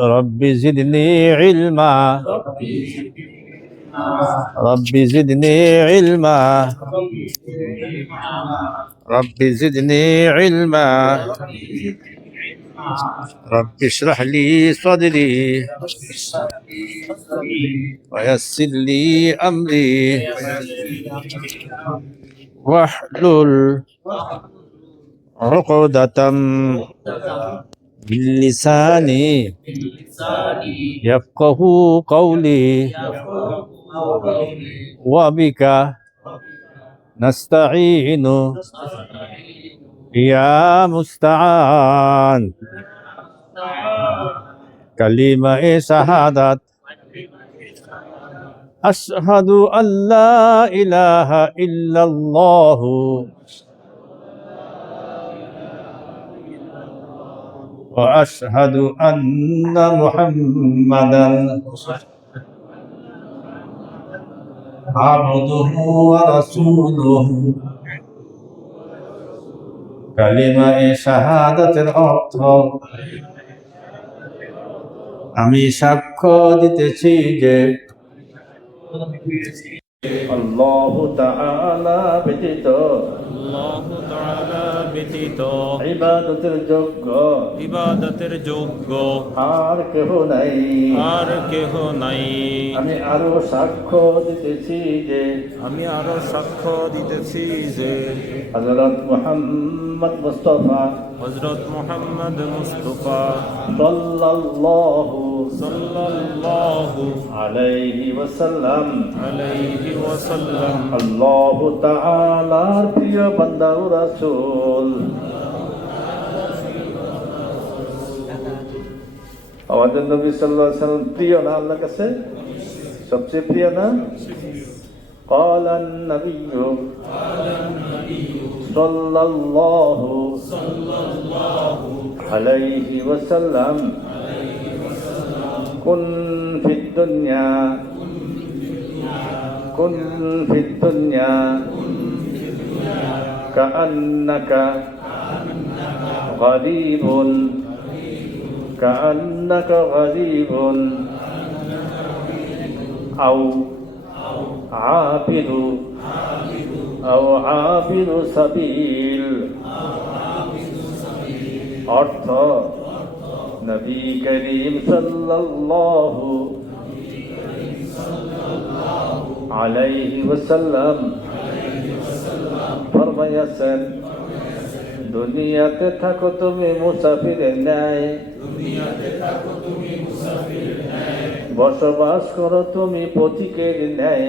رب زدني علما رب زدني علما رب زدني علما رب اشرح لي صدري ويسر لي أمري واحلل عقدة من لساني يفقه قولي وبك نستعين يا مستعان كلمة شهادة أشهد أن لا إله إلا الله وأشهد أن محمدا عبده ورسوله كلمة শাহাদাতের অর্থ আমি সাক্ষ্য দিতেছি যে আল্লাহ তাআলা ব্যতীত ইবাদতের যোগ্য আর কেহ নাই আমি আরো সাক্ষ্য দিতেছি যে হযরত মুহাম্মদ মুস্তাফা সাল্লাল্লাহু আলাইহি ওয়াসাল্লাম আল্লাহ তাআলার প্রিয় বান্দা ও রাসূল। আমাদের নবী সাল্লাল্লাহু আলাইহি ওয়াসাল্লাম প্রিয় না আল্লাহর কাছে, সবচেয়ে প্রিয় না? قال النبي صلى الله عليه وسلم كن في الدنيا كأنك غريب أو عابر সাবিল। অর্থ, নবী করিম সাল্লাল্লাহু আলাইহি ওয়াসাল্লাম ফরমায়াছেন, দুনিয়াতে থাকো তুমি মুসাফিরের ন্যায়, বসবাস করো তুমি পথিকের ন্যায়।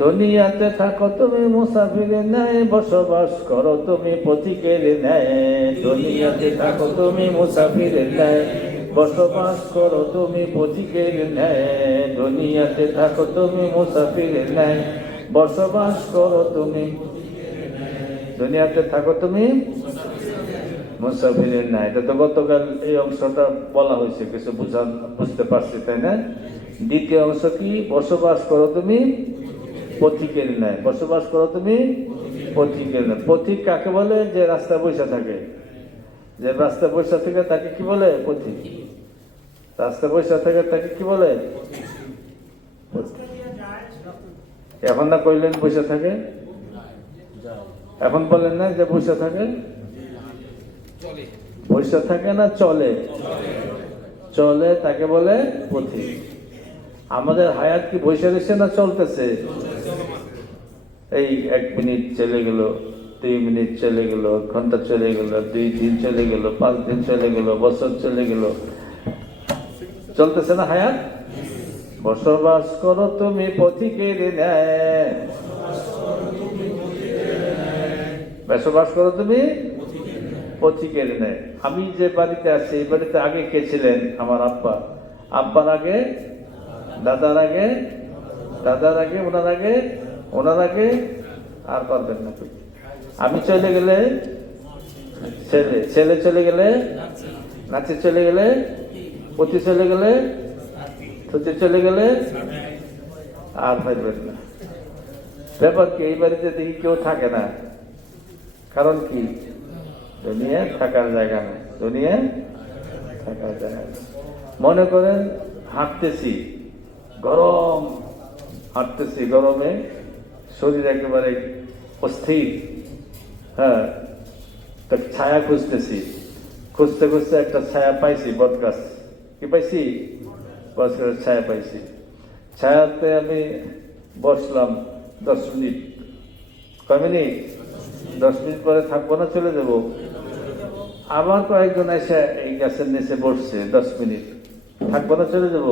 দুনিয়াতে থাকো তুমি মুসাফিরের ন্যায়, বসবাস করো তুমি পথিকের ন্যায়। দুনিয়াতে থাকো তুমি মুসাফিরের ন্যায়, বসবাস করো তুমি পথিকের ন্যায়। দুনিয়াতে থাকো তুমি মুসাফিরের ন্যায়, বসবাস করো তুমি। দুনিয়াতে থাকো তুমি মুসাফিরের ন্যায়। এটা তো গতকাল এই অংশটা বলা হয়েছে, কিছু বুঝতে পারছি, তাই না? দ্বিতীয় অংশ কি? বসবাস করো তুমি পথিকের ন্যায়, বসবাস করো তুমি পথিকের ন্যায়। পথিক কাকে বলে? যে রাস্তায় বসে থাকে, যে রাস্তায় বসে থাকে তাকে কি বলে? পথিক। রাস্তায় বসে থাকে তাকে কি বলে? এখন না কইলেন বসে থাকে, এখন বলেন না যে বসে থাকে। বসে থাকে না চলে? চলে তাকে বলে পথিক। আমাদের হায়াত কি বসে রয়েছে না চলতেছে? এই 1 মিনিট চলে গেল, 2 মিনিট চলে গেল, ঘন্টা চলে গেল, 2 দিন চলে গেল, 5 দিন চলে গেল, বছর চলে গেল, চলতেছে না হায়াত? বসবাস করো তুমি পথিকের ন্যায়, বসবাস করো তুমি পথিকের ন্যায়। আমি যে বাড়িতে আছি, এই বাড়িতে আগে কে ছিলেন? আমার আব্বা। আব্বার আগে দাদার আগে, দাদার আগে ওনার আগে, ওনার আগে আর পারবেন না। আমি চলে গেলে ছেলে, ছেলে চলে গেলে নাতি, চলে গেলে পতি, চলে গেলে থুতি, চলে গেলে আর পারবেন না। ব্যাপার কি? এই বাড়িতে দেখি কেউ থাকে না। কারণ কি? দুনিয়া থাকার জায়গা নেই। দুনিয়া থাকার জায়গা না। মনে করেন হাঁটতেছি, গরম, হাঁটতেছি গরমে, শরীর একেবারে অস্থির, হ্যাঁ, তা ছায়া খুঁজতেছি, খুঁজতে খুঁজতে একটা ছায়া পাইছি, বটগাছ। কি পাইছি? বটগাছের ছায়া পাইছি। ছায়াতে আমি বসলাম 10 মিনিট। কয় মিনিট? 10 মিনিট পরে থাকবো না, চলে যাব? আবার কয়েকজন এসে এই গাছের নিচে বসছে, 10 মিনিট। থাকবো না, চলে যাব?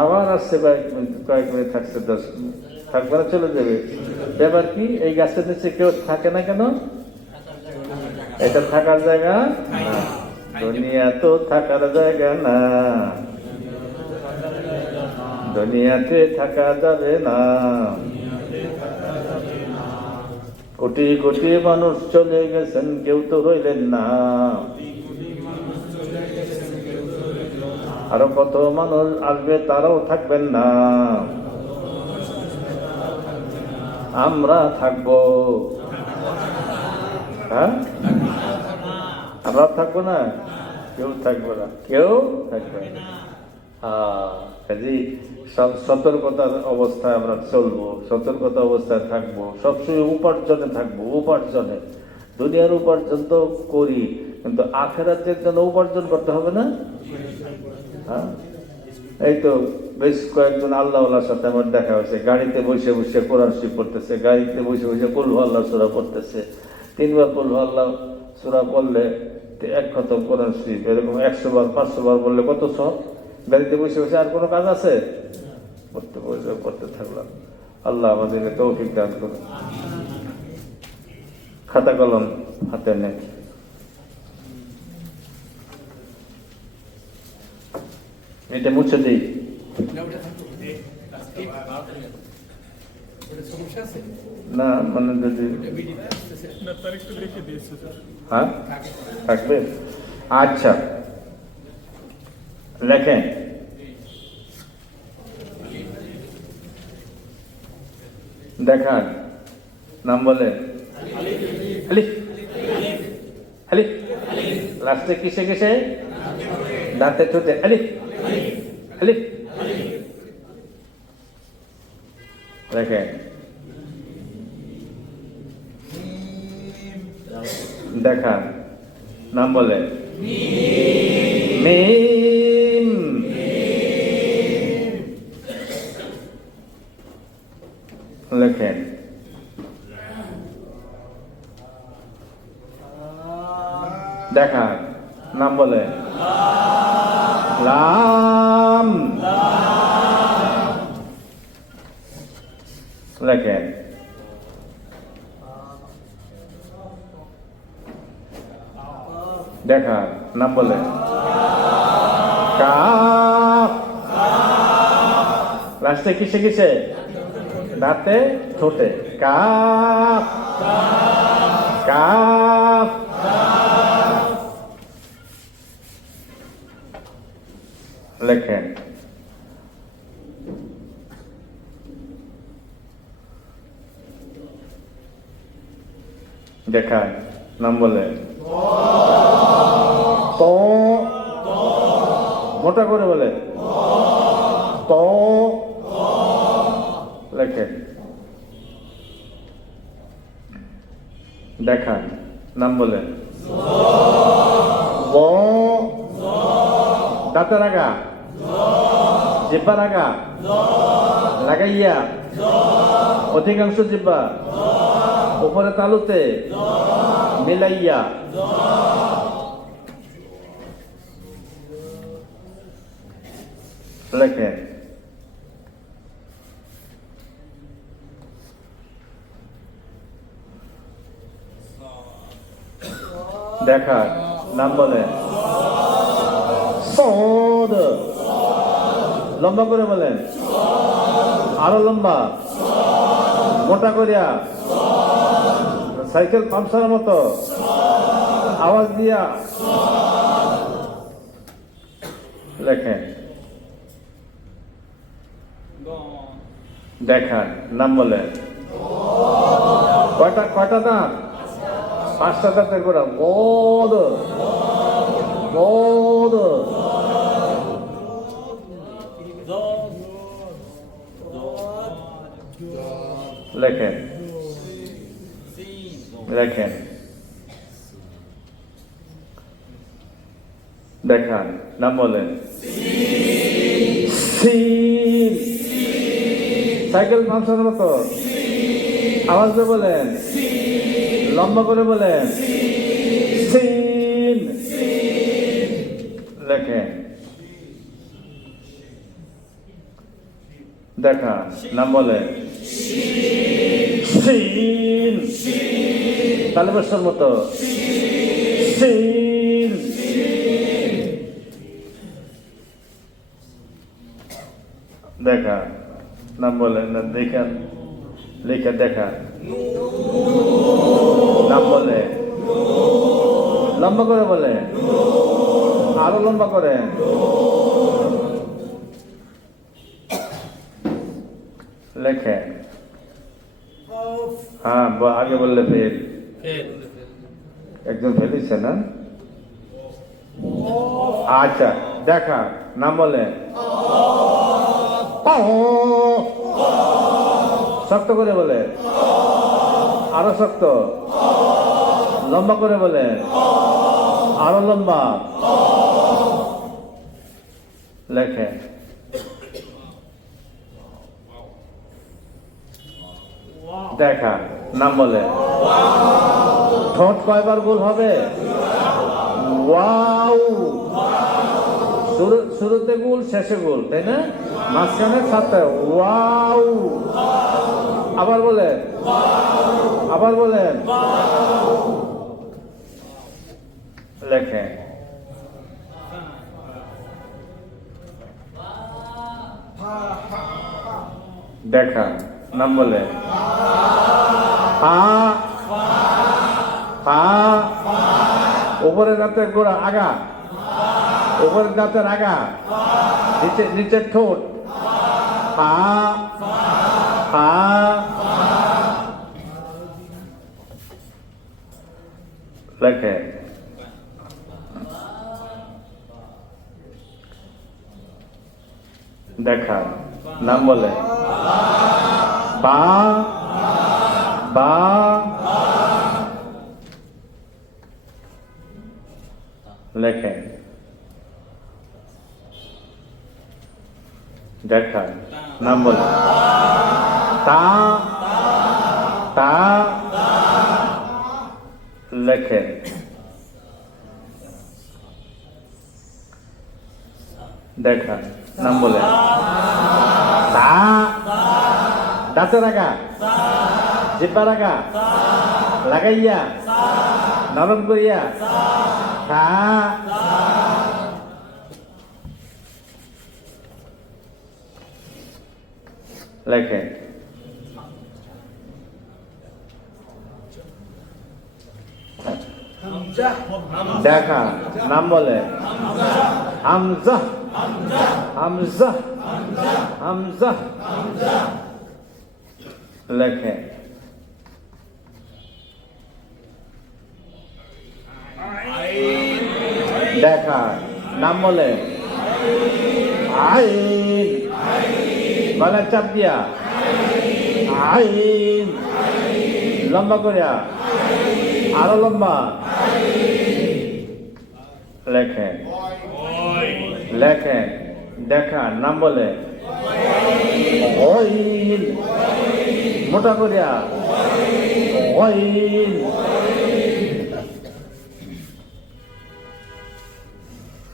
আবার আসছে কয়েক মিনিট থাকছে, 10 মিনিট। থাকবো না, চলে যাবে? এবার কি এই গাছের নিচে কেউ থাকে না কেন? এটা থাকার জায়গা না। দুনিয়া তো থাকার জায়গা না, দুনিয়াতে থাকা যাবে না। কোটি কোটি মানুষ চলে গেছেন, কেউ তো রইলেন না। আরো কত মানুষ আসবে, তারাও থাকবেন না। আমরা থাকবো। হ্যাঁ, আমরা থাকবো না? কেউ থাকবো না, কেউ থাকবে না। সব সতর্কতার অবস্থায় আমরা চলবো, সতর্কতা অবস্থায় থাকবো, সবসময় উপার্জনে থাকবো। উপার্জনে, দুনিয়ার উপার্জন তো করি, কিন্তু আখেরাতের জন্য উপার্জন করতে হবে না? হ্যাঁ, এই তো বেশ কয়েকজন আল্লাহওয়ালার সাথে আমার দেখা হয়েছে, গাড়িতে বসে বসে কোরআন শরীফ পড়তেছে, গাড়িতে বসে বসে কুল হু আল্লাহ সূরা পড়তেছে। 3 বার কুল হু আল্লাহ সূরা পড়লে 1 খতম কোরআন শরীফ। এরকম 100 বার 500 বার বললে কত সব? গাড়িতে বসে বসে আর কোনো কাজ আছে? পড়তে থাকলাম। আল্লাহ আমাদেরকে তৌফিক দান করুন। খাতা কলম হাতে নেই। এটা মুছে দিই। না মানে যদি হ্যাঁ থাকবে। আচ্ছা, লেখেন। দেখান, নাম বলে। আলিফ, আলিফ, লাস্টে কিসে কিসে? দাঁতে ঠোঁটে। আলিফ, আলিফ। দেখেন, দেখান, নাম বলে। মিম, লেখেন। দেখান, নাম বলে। লাম, লেখেন। দেখান, নাম বলে। কাফ, লাস্টে কিসে কিসে? দাঁতে ঠোঁটে। Calf, calf. লেখেন। দেখান, নাম বলে। তো, মোটা করে বলে। তো, লেখেন। দেখান, নাম বলে। ব, দাঁতের আগা, জিহ্বার আগা, লাগাইয়া, অধিকাংশ জিহ্বা, উপরে তালুতে, মিলাইয়া। লেখেন। দেখান, নাম বলে। সদ, লম্বা করে বলেন। আরো লম্বা, মোটা করিয়া, সাইকেল পাম্পসার মতো আওয়াজ দিয়া। লেখেন। দেখান, নাম বলেন। কয়টা দাঁত? 5টা দাঁতের গোড়া। বদ, ضاد লেখেন লেখেন দেখান নাম বলেন সিন সাইকেল পাংচারের মতো আওয়াজ দিয়ে বলেন লম্বা করে বলেন সিন লেখেন দেখান নাম বলেন সিন তালে বসার মতো সিন দেখান নাম বলেন না দেখান লেখা দেখান নাম বলে লম্বা করে বলে আরো লম্বা করে লেখে হ্যাঁ আগে বললে ফেল একজন ফেলিছে না আচ্ছা দেখা নাম বলে শক্ত করে বলে আরো শক্ত লম্বা করে বলে আরো লম্বা লেখে দেখা নাম বলে ঠোঁট কয়বার গোল হবে ওয়াও শুরুতে গোল শেষে গোল তাই না মাঝখানে সাতটা ওয়াও আবার বলেন লেখেন দেখা নাম বলে উপরের দাঁতের গোড়া আগা উপরের দাঁতের আগা নিচের ঠোঁট লেখে দেখা নাম বলে বা বা লেখেন দেখা নাম বলে তা তা লেখেন দেখা নাম বলে তা দাঁতের আগা জিব্বার আগা লাগাইয়া নরম করিয়া তা লেখেন দেখা নাম বলে হামজা হামজা হামজা লেখে দেখা নাম বলে আইন গলা চাপ দিয়া আইন লম্বা করিয়া আরো লম্বা লেখেন লেখেন দেখা নাম বলে ওইন মোটা করিয়া ওইন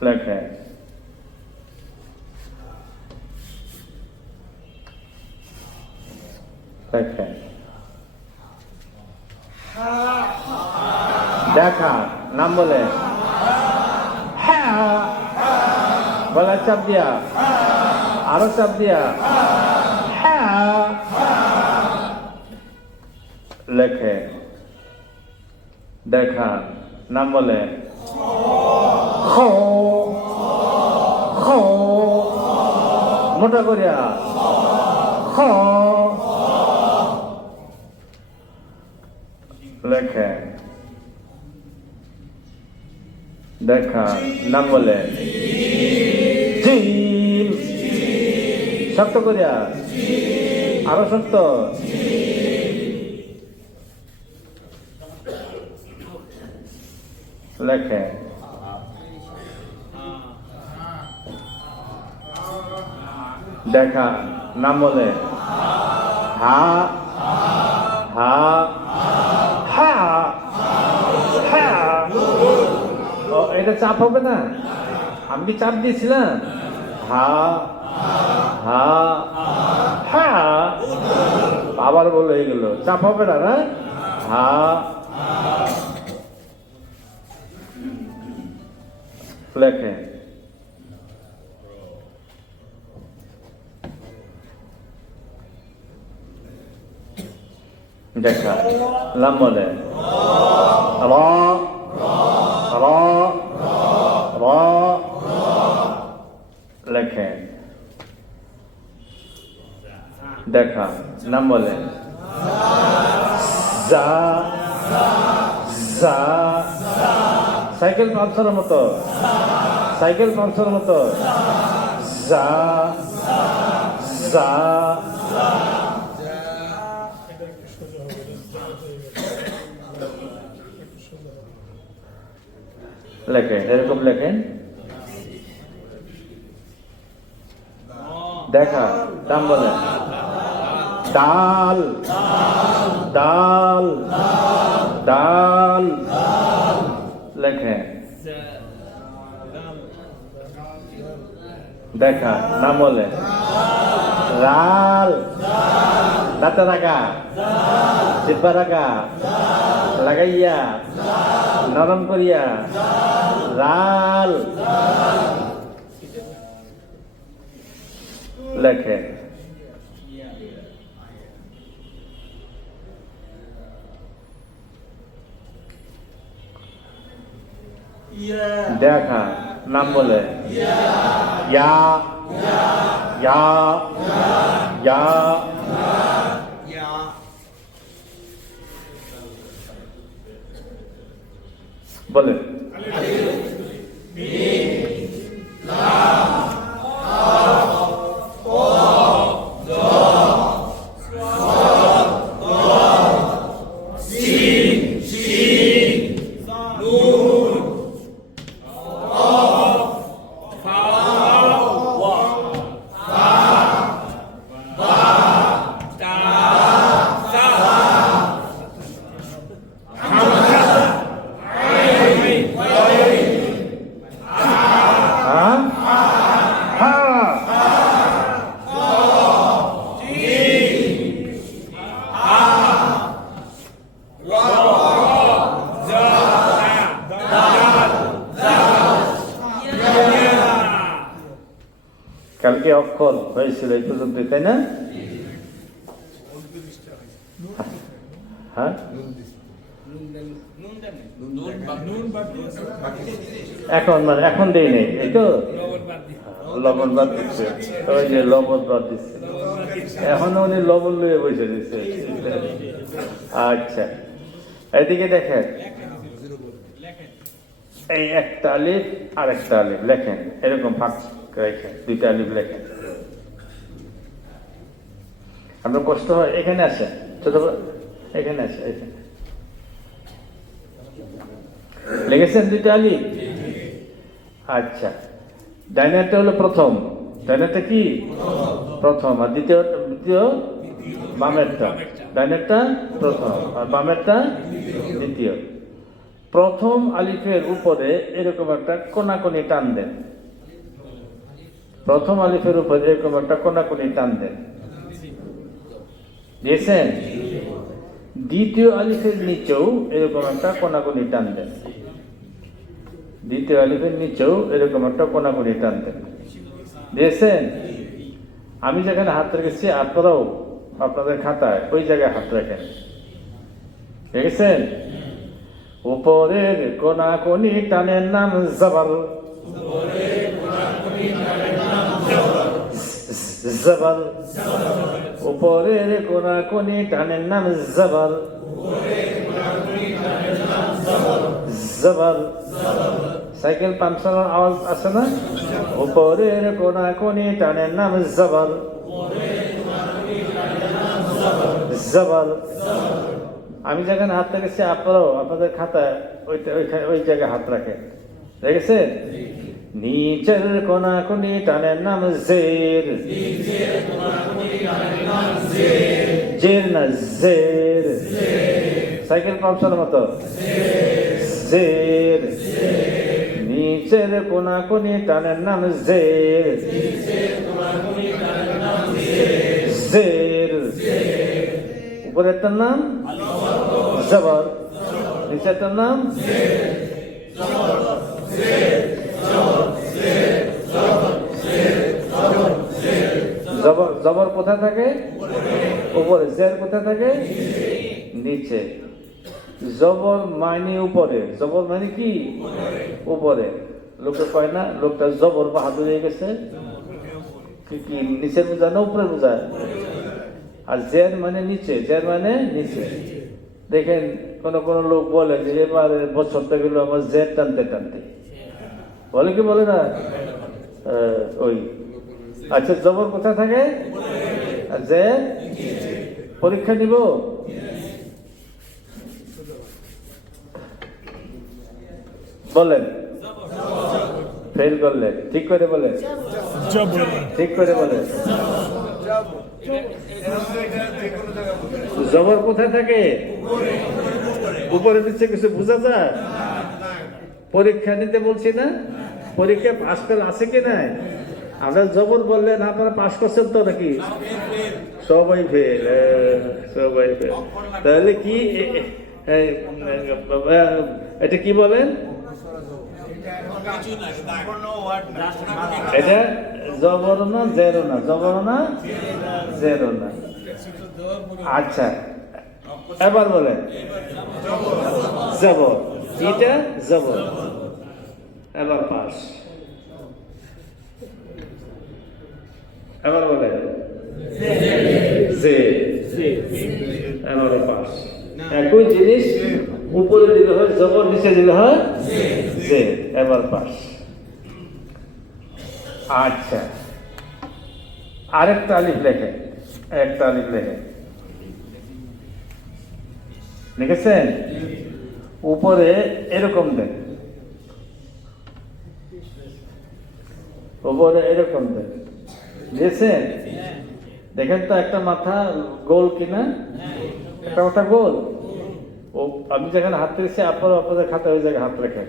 লেখেন লেখেন দেখা নাম বলে হ্যাঁ গলা চাপ দিয়া আরো চাপ দিয়া হ্যাঁ লেখে দেখা নাম বলে খ খ মোটা করিয়া খ লেখে দেখা, নাম বলে জিম, শক্ত করিয়া, আরো শক্ত, লেখে দেখা, নাম বলে হা হা হা হা। ও, এটা চাপ হবে না? আমি কি চাপ দিয়েছিলাম? হা হা হা, আবার বলে গেল, চাপ হবে না? না, হা লেখে দেখা, লাম বলে র র র, লেখে দেখা, নাম বলে যা যা, সাইকেল পাংচারের মতো, সাইকেল পাংচারের মতো, যা যা, লেখেন এরকম লেখেন। দেখা, নাম বলে ডাল ডাল ডাল, লেখেন দেখা, নাম বলে রাল, দাঁতে রাগা, জিব্বা রাগা, লাগাইয়া, নরম করিয়া, রাল, লেখে দেখা, নাম বলে ইয়া ইয়া ইয়া, বলেন কালকে অক্ষর হয়েছিল এই পর্যন্ত, তাই না? হ্যাঁ, এখন মানে এখন দেই নেই, এই তো লবণ বাদ দিচ্ছে, ওই যে লবণ বাদ দিচ্ছে, এখন উনি লবণ লুয়ে বসে দিচ্ছে। আচ্ছা, এদিকে দেখেন, এই একটা আলিফ আর একটা আলিফ লেখেন, এরকম ফাঁক রেখে দুইটা আলিফ লেখেন। আপনার কষ্ট হয়, এখানে আসেন, ছোট এখানে আসে, এখানে লেগেছেন দুইটা আলিফ। আচ্ছা, ডাইনারটা হলো প্রথম, ডাইনারটা কি প্রথম, আর দ্বিতীয় বামেরটা, ডাইনারটা প্রথম আর বামেরটা দ্বিতীয়। প্রথম আলিফের উপরে এরকম একটা কোনাকুনি টান দেন, প্রথম আলিফের উপরে এরকম একটা কোনাকুনি টান দেন, দিয়েছেন? দ্বিতীয় আলিফের নিচেও এরকম একটা কোনাকুনি টান দেন, দ্বিতীয় আলিফের নিচেও এরকম একটা কোনাকুনি টান দেন, দিয়েছেন? আমি যেখানে হাত রেখেছি আপনারাও আপনাদের খাতায় ওই জায়গায় হাত রাখেন, দেখেছেন? উপরের কোনাকুনি টানের নাম জবর, জবর, উপরের কোনাকুনি টানের নাম জবর, জবর। সাইকেল পাংচারের আওয়াজ আছে না? উপরের কোনাকুনি টানের নাম জবর। জবর। আমি যেখানে হাত রেখেছি আপনারাও আপনাদের খাতায় ওই জায়গায় হাত রাখেন, দেখেছেন? নিচের কোনাকুনি টানের নাম জের। জের না জের, সাইকেল পাংচারের মতো। জের। নিচের কোনাকুনি টানের নাম জের। জের। উপরেরটার নাম জবর, নিচেরটার নাম জবর। জবর কোথায় থাকে? উপরে। জের কোথায় থাকে? নিচে। জবর মানে উপরে, জবর মানে কি? উপরে। লোকে কয় না লোকটা জবর বাহাদুর হয়ে গেছে, কি নিচে বোঝায় না উপরে বোঝায়? আর জের মানে নিচে, জের মানে নিচে। দেখেন কোন কোন লোক বলে যে এবারে বছরটা গেল আমার জের টানতে টানতে, বলে কি বলে না? ওই আচ্ছা, জবর কোথায় থাকে? আর জের? পরীক্ষা নিব? বলেন, ফেল করলে ঠিক করে বলেন, ঠিক করে বলেন। জবর কোথায় থাকে? উপরে নিচে কিছু বোঝা যায়? পরীক্ষা নিতে বলছি না, পরীক্ষা পাস ফেল আছে কি নাই? আমরা জবর বললেন আপনারা পাস করছেন তো নাকি? সবাই ফেল, সবাই ফেল। তাহলে কি এটা কি বলেন? এটা জবর না জেরো না, জবর না জেরো না। আচ্ছা এবার বলেন জবর, এটা জবর। এবার পাস। এবার বলেন জে, এবার পাস। একই জিনিস উপরে দিলে হয় জবর, নিচে দিলে হয় জে। এবার পাস। আচ্ছা, আরেকটা আলিফ লেখেন, একটা আলিফ লেখেন, লিখেছেন? উপরে এরকম দেন, উপরে এরকম দেন, দিয়েছেন? দেখেন তো একটা মাথা গোল কিনা? একটা মাথা গোল। ও আমি যেখানে হাত রেখেছি আপনারা আপনাদের খাতা ওই জায়গায় হাত রেখেন।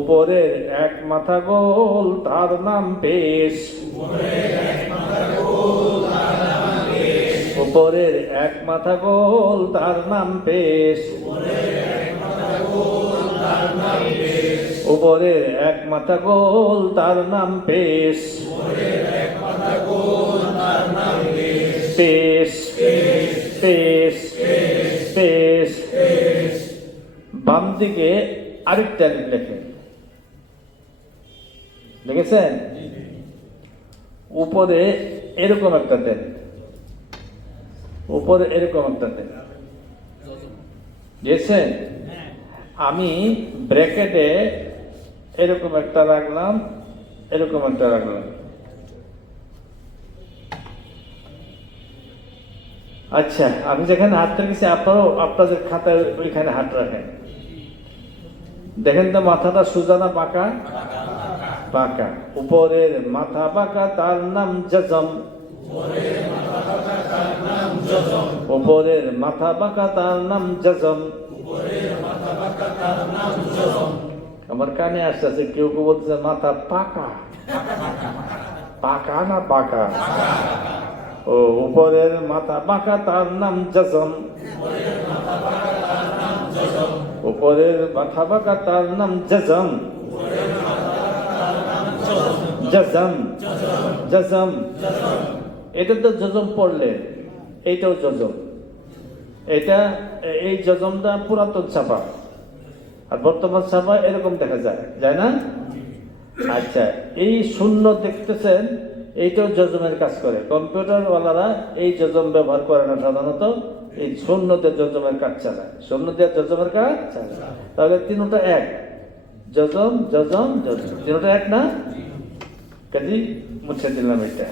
উপরের এক মাথা গোল তার নাম পেশ। উপরের এক মাথা গোল তার নাম পেশ। উপরের এক মাথা গোল তার নাম পেশ। পেশ পেশ পেশ। বাম দিকে আরেকটা লেখেন, দেখেছেন? উপরে এরকম একটা দেন, উপরে এরকম একটা দেন, দেখছেন? আমি ব্র্যাকেটে এরকম একটা রাখলাম, এরকম একটা রাখলাম। আচ্ছা, আমি যেখানে হাত রেখেছি আপনারাও আপনাদের খাতায় ওইখানে হাত রাখেন। দেখেন তো মাথাটা সোজা না বাঁকা? বাঁকা। উপরের মাথা বাঁকা তার নাম জজম। উপরের মাথা বাঁকা তার নাম জজম। আমার কানে আসতেছে কেউ কেউ বলছে মাথা পাকা। পাকা না বাঁকা? ও উপরের মাথা বাঁকা তার নাম জজম। উপরের মাথা বাঁকা তার নাম জজম। জজম জজম। এটা তো জজম পড়লে, এইটাও জজম। এটা এই জজমটা পুরাতন ছাপা, আর বর্তমান ছাপা এরকম দেখা যায়, যায় না? আচ্ছা, এই শূন্য দেখতেছেন, এইটাও জজমের কাজ করে। কম্পিউটারওয়ালারা এই জজম ব্যবহার করে না, সাধারণত এই শূন্য দিয়ে জজমের কাজ চালায়, শূন্য দিয়ে জজমের কাজ চালায়। তাহলে তিনটা এক, জজম জজম জজম, তিনটা এক না? কাজী মুছে দিলাম এটা।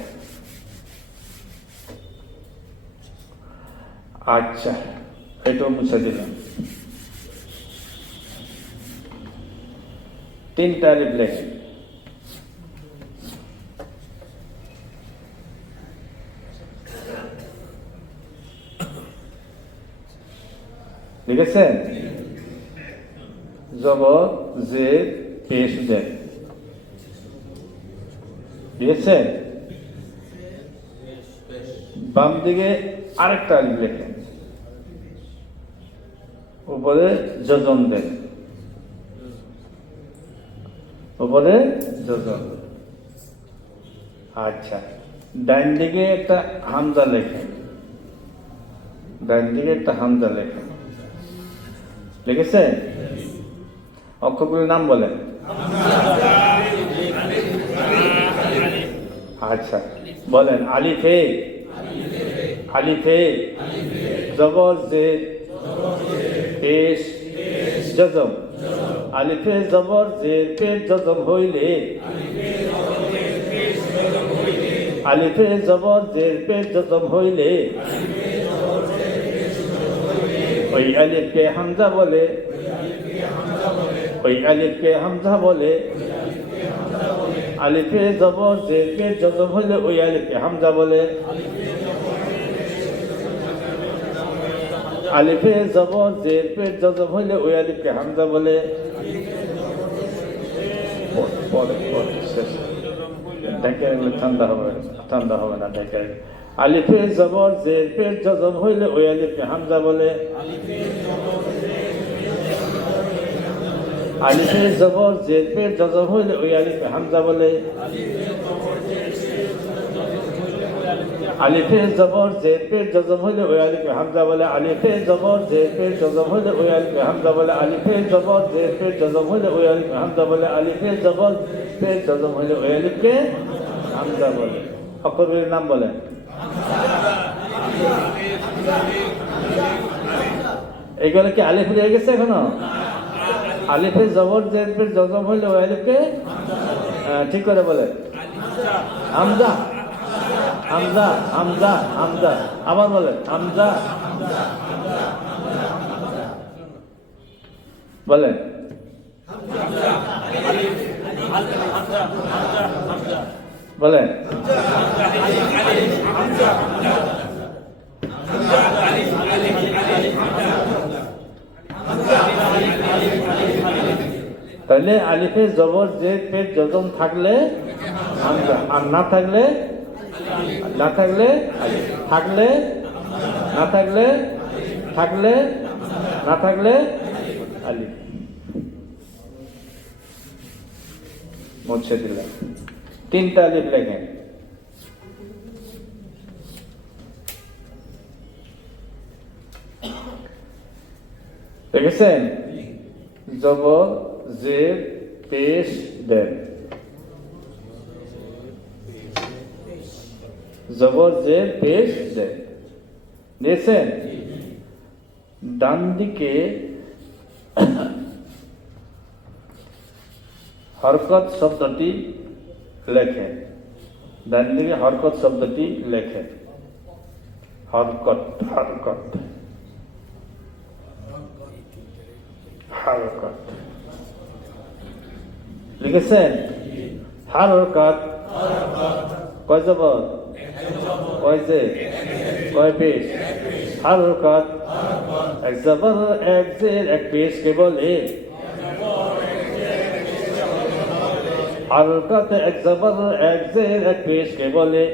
আচ্ছা, এটাও মুছে দিলাম। তিনটা আলিফ লেখেন। লিখেছেন? জবর জের পেশ দেন, লিখেছেন? বাম দিকে আরেকটা আলিফ লেখেন, উপরে যজন দেন, উপরে যজন। আচ্ছা, ডাইন দিকে একটা হামজা লেখেন, ডাইন দিকে একটা হামজা লেখেন, লিখেছেন? অক্ষরগুলির নাম বলেন। আচ্ছা, বলেন। আলিফে, আলিফে জবর জের পেশ জজম, আলিফে জবর জের পেশ জজম হইলে, আলিফে জবর জের পেশ জজম হইলে ওই আলিফকে হামজা বলে, ওই আলিফকে হামজা বলে। আলিফে জবর জের পেশ জজম হইলে ওই আলিফকে হামজা বলে। আলিফে জবর জের পেশ জজম হইলে ওই আলিফকে হামজা বলে। ঠান্ডা হবে, ঠান্ডা হবে না, দেখেন। আলিফে জবর জের পেশ জজম হইলে ওই আলিফকে হামজা বলে। আলিফে জবর জের পেশ জজম হইলে ওই আলিফকে হামজা বলে। আলিফে জবর জের পেশ জজম হইলে ওই আলিফকে হামজা বলে। আলিফে জবর জের পেশ জজম হইলে ওই আলিফকে হামজা বলে। আলিফে জবর জের পেশ জজম হইলে ওই আলিফকে হামজা বলে। আলিফে জবর পেশ জজম হইলে ওই আলিফকে হামজা বলে। অক্ষরগুলির নাম বলেন। এইগুলো কি আলিফ হয়ে গেছে এখনো? আলিফে জবর জের পেশ জজম হইলে ওই আলিফকে ঠিক করে বলে হামজা, হামজা, হামজা, হামজা। আবার বলেন হামজা, বলেন বলেন। তাহলে আলিফে জবর জের পেশ জজম থাকলে হামজা, আর না থাকলে, না থাকলে থাকলে, না থাকলে থাকলে, না থাকলে আলিফ। মুছে দিলাম। তিনটা আলিফ লেখেন। দেখেছেন? জবর জের পেশ দেন, জবর জের পেশ দেন, নিয়েছেন? ডান দিকে হরকত শব্দটি লেখেন, ডান দিকে হরকত শব্দটি লেখেন। হরকত, হরকত, হরকত, লিখেছেন? হরকত কয় জবর, কয় জের, কয় পেশ? হরকত এক জবর এক জের এক পেশ কে বলে। হরকত এক জবর এক জের এক পেশ কে বলে।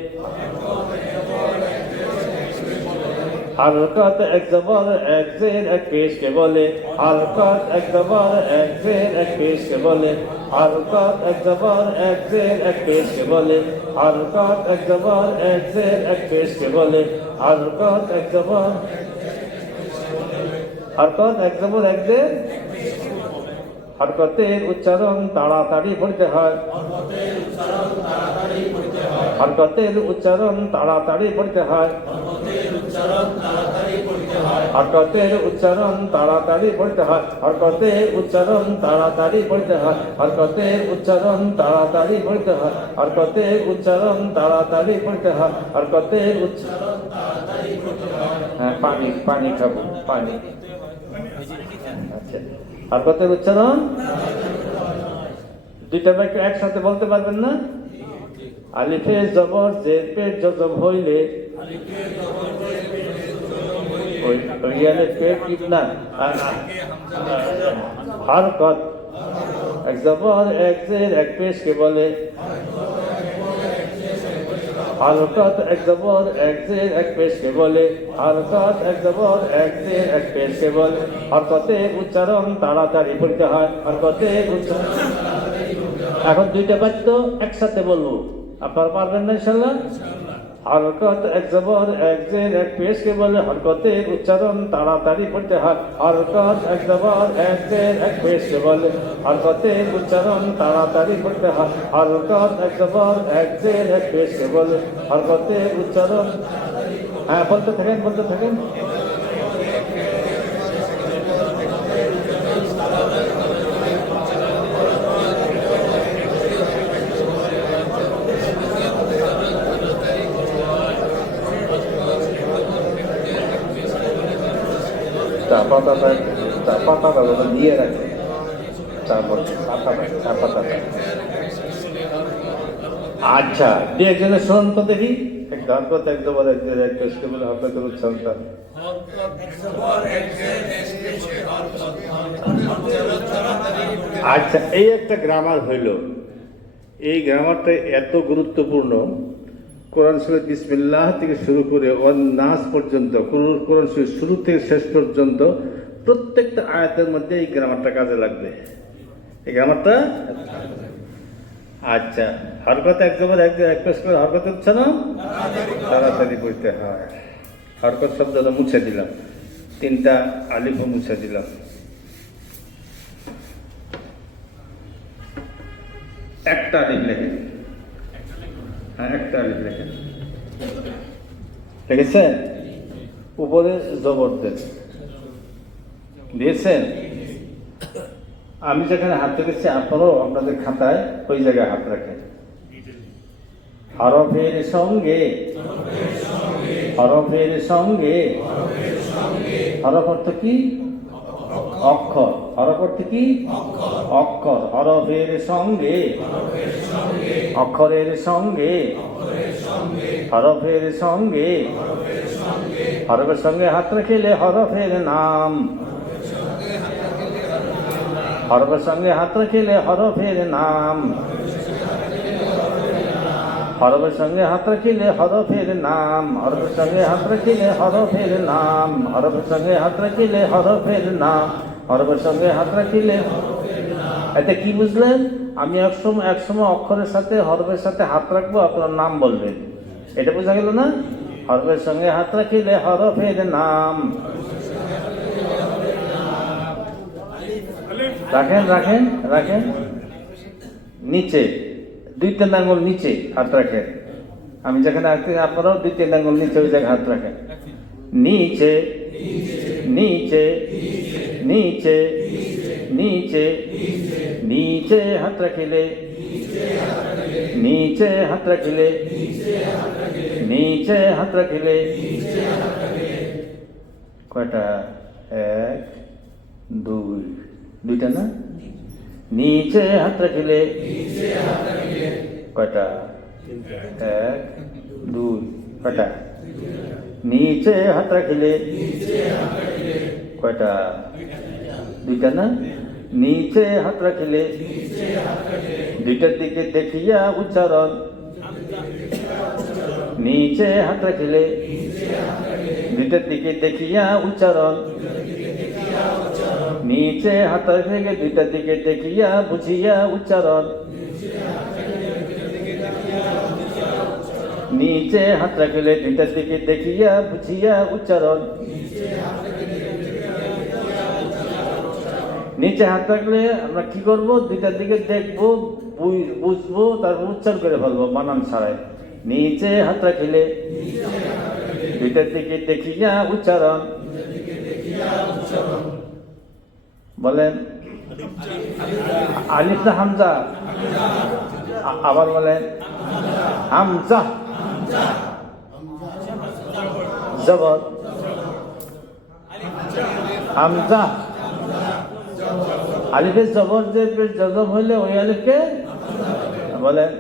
হরকত এক জবর এক জের এক পেশ কে বলে। হরকত এক জবর এক জের এক পেশ কে বলে। হরকত এক জবর এক জের এক পেশ কে বলে। হরকত এক জবর এক জের এক পেশ কে বলে। হরকত এক জবর, হরকত এক জবর এক জের। হরকতের উচ্চারণ তাড়াতাড়ি পড়তে হয়। হরকতের উচ্চারণ তাড়াতাড়ি পড়তে হয়। হরকতের উচ্চারণ তাড়াতাড়ি পড়তে হয়, হরকতের উচ্চারণ তাড়াতাড়ি পড়তে হয়, হরকতের উচ্চারণ তাড়াতাড়ি পড়তে হয়, হরকতের উচ্চারণ তাড়াতাড়ি পড়তে হয়, হরকতের উচ্চারণ তাড়াতাড়ি পড়তে হয়। হ্যাঁ, পানি খাবো, পানি। আচ্ছা, হরকতের উচ্চারণ দুইটা বাক্য একসাথে বলতে পারবেন না? আলিফে জবর জের পেট জজম হইলে, রিয়ালের পেট ইবনা, হরকত এক জবর এক জের এক পেশকে বলে, হরকত এক জবর এক জের এক পেশকে বলে, হরকত এক জবর এক জের এক পেশকে বলে। হরকতের উচ্চারণ তাড়াতাড়ি পড়তে হয়, হরকতের উচ্চারণ। এখন দুইটা বাক্য একসাথে বলবো, আপনারা পারবেন না ইনশাআল্লাহ? হরকত এক জবর এক জের এক পেশকে বলে, হরকতের উচ্চারণ তাড়াতাড়ি পড়তে হয়, হরকত এক জবর এক জের এক পেশকে বলে, হরকতের উচ্চারণ তাড়াতাড়ি পড়তে হয়, হরকত এক জবর এক জের এক পেশকে বলে, হরকতের উচ্চারণ। হ্যাঁ, বলতে থাকেন, বলতে থাকেন। পাতাটা দিয়ে রাখে, তারপর পাতাটা। আচ্ছা, দু একজনের শোন তো দেখি। হরকত এক জবর এক জের এক পেশকে বলে, হরকতের উচ্চারণটা। আচ্ছা, এই একটা গ্রামার হইল। এই গ্রামারটা এত গুরুত্বপূর্ণ। কোরআন শরীফ বিসমিল্লাহ থেকে শুরু করে নাস পর্যন্ত, কোরআন শরীফ শুরু থেকে শেষ পর্যন্ত প্রত্যেকটা আয়াতের মধ্যে এই গ্রামারটা কাজে লাগবে। এই গ্রামারটা আচ্ছা, হরকত এক জবর এক জের এক পেশ করে, হরকত উচ্চারণ তাড়াতাড়ি পড়তে হয়। হরকত শব্দটা মুছে দিলাম, তিনটা আলিফও মুছে দিলাম। একটা আলিফ লেখেন, হ্যাঁ, একটা আলিফ লেখেন, লিখেছেন? উপরে জবর দেন, দিয়েছেন? আমি যেখানে হাত রেখেছি আপনারাও আপনাদের খাতায় ওই জায়গায় হাত রাখেন। হরফের সঙ্গে, হরফের সঙ্গে, হরফ অর্থ কি? অক্ষর। হরফ অর্থ কি? অক্ষর। হরফের সঙ্গে, অক্ষরের সঙ্গে, হরফের সঙ্গে, হরফের সঙ্গে হাত রাখিলে হরফের নাম, হরফের সঙ্গে হাত রাখিলে হরফের নাম, হরফের সঙ্গে হাত রাখিলে হরফের নাম, হরফের সঙ্গে হাত রাখিলে হরফের নাম, হরফের সঙ্গে হাত রাখিলে হরফের নাম, হরফের সঙ্গে হাত রাখিলে। এতে কি বুঝলেন? আমি একসময় অক্ষরের সাথে হরফের সাথে হাত রাখবো, আপনার নাম বলবেন। এটা বোঝা গেল না? হরফের সঙ্গে হাত রাখিলে হরফের নাম। রাখেন, রাখেন, রাখেন। নিচে দুই তিন আঙ্গুল নিচে হাত রাখেন। আমি যেখানে রাখতে, আপনারাও দুই তিন আঙ্গুল নিচে ওই জায়গায় হাত রাখেন। নিচে, নিচে, নিচে, নিচে, নিচে হাত রাখিলে, নিচে হাত রাখিলে, নিচে হাত রাখিলে। কয়টা? এক, দুই, দুইটা না? নিচে হাত রাখিলে কয়টা? এক, দুই, কয়টা? নিচে হাত রাখিলে কয়টা? দুইটা না? নিচে হাত রাখিলে, দুইটার দিকে দেখিয়া উচ্চারণ, নিচে হাত রাখিলে, দুইটার দিকে দেখিয়া উচ্চারণ, নিচে হাত রাখিলে দুইটার দিকে দেখিয়া বুঝিয়া উচ্চারণ, নিচে হাত রাখিলে দুইটার দিকে দেখিয়া বুঝিয়া উচ্চারণ। নিচে হাত রাখলে আমরা কি করবো? দুইটার দিকে দেখবো, বুঝবো, তারপর উচ্চারণ করে ফেলবো বানান ছাড়াই। নিচে হাত রাখিলে, দুইটার দিকে দেখিয়া উচ্চারণ বলেন আলিফ না হামজা আবার বলেন হামজা জবর হামজা আলিফের জবর যে জজম হইলে ওই আলিফকে বলেন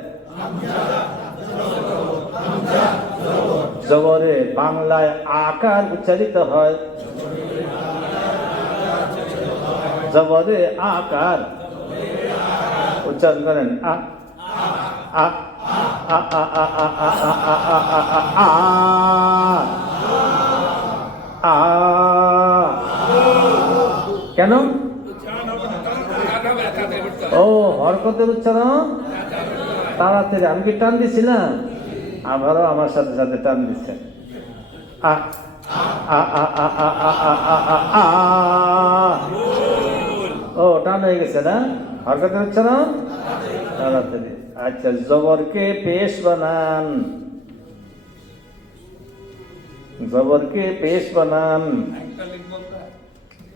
জবরে বাংলায় আকার উচ্চারিত হয় জবরে আকার উচ্চারণ করেন আ আ আ আ আ আ আ আ আ কেন ও হরকতের উচ্চারণ তাড়াতাড়ি আমি কি টান দিছিলাম আবারও আমার সাথে সাথে টান দিচ্ছে আ আ আ আ আ আ আ আ আ ও টান হয়ে গেছে না হরকতের উচ্চারণ তাড়াতাড়ি আচ্ছা জবরকে পেশ বানান জবরকে পেশ বানান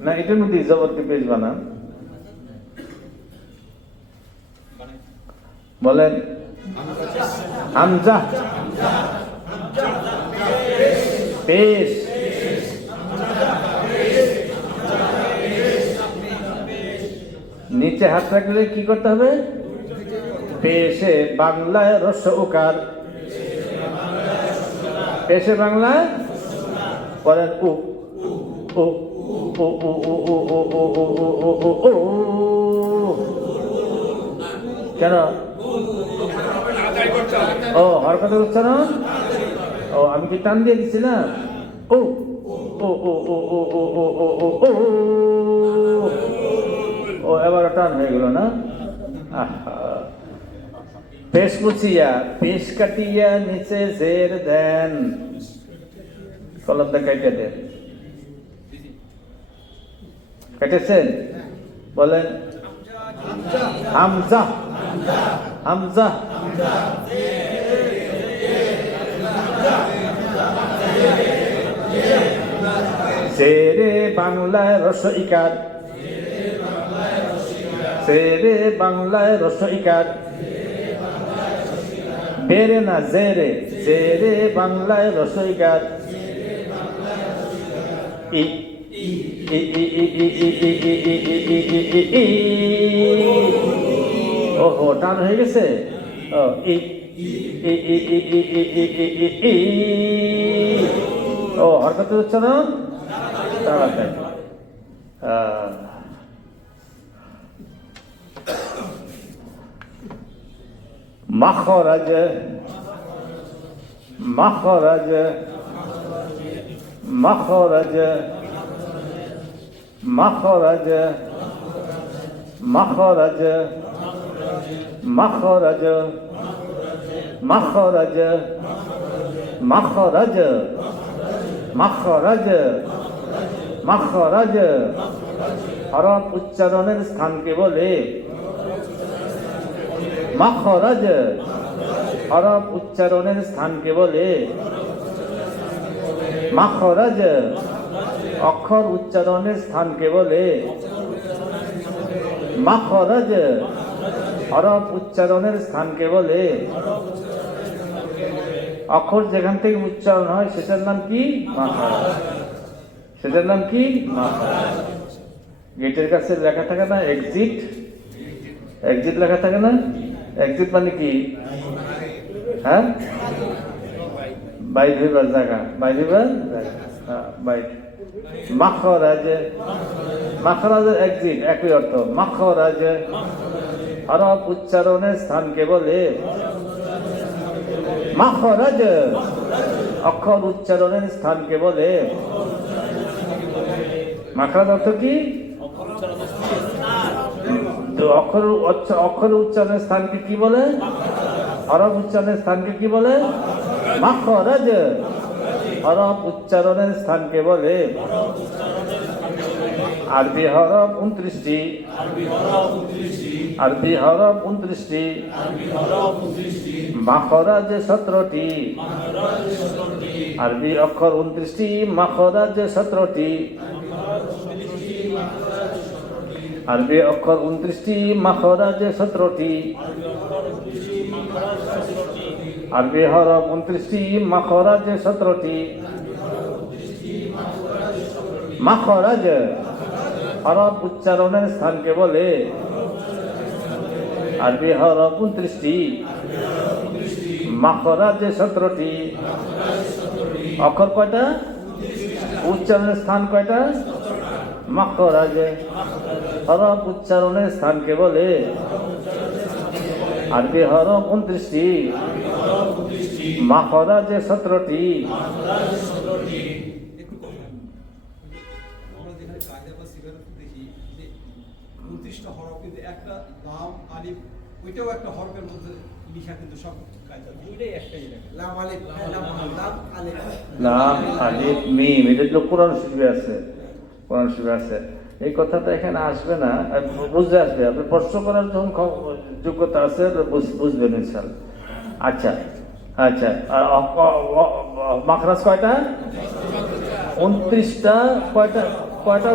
না এটার মধ্যে জবরকে পেশ বানান বলেন হামজা পেশ নিচে হাত রাখলে কি করতে হবে পেশে বাংলায় রস্য উকার পেশে বাংলায় বলেন উ ও ও ও ও ও ও ও ও ও ও কেন ও হরকতের উচ্চারণ ও আমি কি টান দিয়ে দিছিলাম ও ও ও ও ও ও ও ও ও ও ও এবার টান হয়ে গেল না পেশ মুছিয়া পেশ কাটিয়া নিচে জের দেন কলমটা কেটে দেন কেটেছেন বলেন হামজা হামজা জেরে বাংলায় রস ইকার জেরে বাংলায় রস ইকার বেরে না জেরে জেরে বাংলায় রস ইকার ই ওহো টান হয়ে গেছে ও হরকতের উচ্চারণ তাড়াতাড়ি মাখরাজ মাখরাজ মাখরাজ মাখরাজ মাখরাজ মাখরাজ মাখরাজ মাখরাজ মাখরাজ মাখরাজ হরফ উচ্চারণের স্থানকে বলে মাখরাজ হরফ উচ্চারণের স্থানকে বলে মাখরাজ অক্ষর উচ্চারণের স্থানকে বলে মাখরাজ হরফ উচ্চারণের স্থানকে বলে অক্ষর যেখান থেকে উচ্চারণ হয় সেটার নাম কি মাখরাজ সেটার নাম কি মাখরাজ গেটের কাছে লেখা থাকে না এক্সিট এক্সিট লেখা থাকে না এক্সিট মানে কি হ্যাঁ বাইর হইবার জায়গা বাইর হইবার বাইর মাখরাজ মাখরাজের এক্সিট একই অর্থ মাখরাজ হরফ উচ্চারণের স্থানকে বলে মাখরাজ অক্ষর উচ্চারণের স্থানকে বলে মাখরাজ অর্থ কি অক্ষর উচ্চারণের স্থানকে কি বলে হরফ উচ্চারণের স্থানকে কি বলে মাখরাজ হরফ উচ্চারণের স্থানকে বলে আরবি হরফ 29টি আরবি হরফ 29টি মাখরাজ 17টি, আরবি অক্ষর 29টি, মাখরাজ 17টি, আরবি অক্ষর 29টি, মাখরাজ 17টি, আরবি হরফ 29টি, মাখরাজ 17টি। মাখরাজ হরফ উচ্চারণের স্থানকে বলে। আরবি হরফ 29টি, মাখরাজ 17টি। অক্ষর কয়টা? উচ্চারণের স্থান কয়টা? মাখরাজ। হরফ উচ্চারণের স্থানকে বলে। আরবি হরফ 29টি, মাখরাজ 17টি। হরফ কিন্তু একটা লাম আলিফ, ওইটাও একটা হরফের মধ্যে লিখা, কিন্তু সব দুইটাই একটাই লাম আলিফ, লাম আলিফ, লাম আলিফ মিম, এটা তো কোরআন শরীফে আছে, কোরআন শরীফে আছে। এই কথাটা এখানে আসবে না, বুঝতে আসবে। আপনি প্রশ্ন করার যখন যোগ্যতা আছে বুঝবেন ইনশাআল্লাহ। আচ্ছা আচ্ছা, মাখরাজ কয়টা? 29টা। কয়টা কয়টা